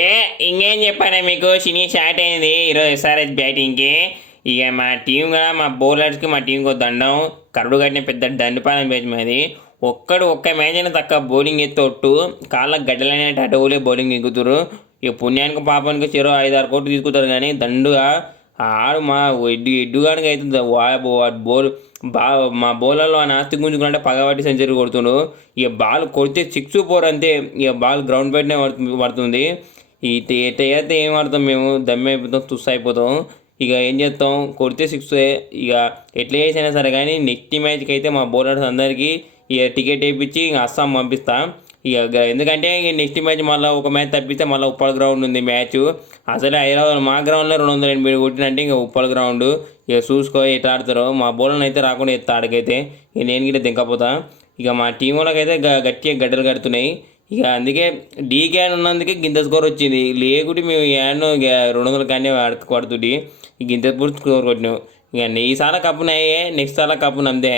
ఏ ఇంకేం చెప్పానే మీకు సినీ స్టార్ట్ అయింది ఈరోజు ఎస్ఆర్హెచ్ బ్యాటింగ్కి. ఇక మా టీం కదా మా బౌలర్స్కి మా టీంకి దండం కరుడు కట్టిన పెద్ద దండుపాలెం మ్యాచ్ మాది. ఒక్క మ్యాచ్ అయినా తక్కువ బౌలింగ్ ఎత్తొట్టు కాళ్ళకి గడ్డలైనట్టు అటవులే బౌలింగ్ ఎగుతురు. ఇక పుణ్యానికి పాపానికి చెరో 5-6 కోట్లు తీసుకుంటారు కానీ దండుగా ఆడు మా ఎడ్డుగానికి అవుతుంది బౌల్ మా బౌలర్లో ఆ నాస్తి గుంజుకుంటే పగబట్టి సెంచరీ కొడుతుండు. ఇక బాల్ కొడితే 6-4 అంతే. ఇక బాల్ గ్రౌండ్ బయటనే పడుతుంది. ఎట్ట అయితే ఏం ఆడతాం మేము, దమ్మి అయిపోతాం, తుస్సు అయిపోతాం. ఇక ఏం చేస్తాం, కొడితే 6. ఇక ఎట్లా చేసినా సరే కానీ నెక్స్ట్ మ్యాచ్కి అయితే మా బౌలర్స్ అందరికీ ఇక టికెట్ వేయించి ఇక అస్సాం పంపిస్తా. ఇక ఎందుకంటే ఇక నెక్స్ట్ మ్యాచ్ మళ్ళీ ఒక మ్యాచ్ తప్పిస్తే మళ్ళీ ఉప్పల్ గ్రౌండ్ ఉంది మ్యాచ్. అసలే హైదరాబాద్ మా గ్రౌండ్లో 280 కొట్టినంటే ఇంకా ఉప్పల్ గ్రౌండ్. ఇక చూసుకో ఎట్లా ఆడతారో. మా బౌలర్ని అయితే రాకుండా ఎత్తా ఆడికైతే. ఇక నేను గిట్ట దింకపోతా. ఇక మా టీం వాళ్ళకైతే గట్టిగా గడ్డలు కడుతున్నాయి. ఇక అందుకే డీ క్యాన్ ఉన్నందుకే గింత స్కోర్ వచ్చింది. లేకుంటే మేము యాడ్ను 200 కానీ పడుతుంది. గింత పూర్తి స్కోర్ కొట్టినాం. ఇక ఈసారి కప్పునయ్యే, నెక్స్ట్ సార్ కప్పును అంతే.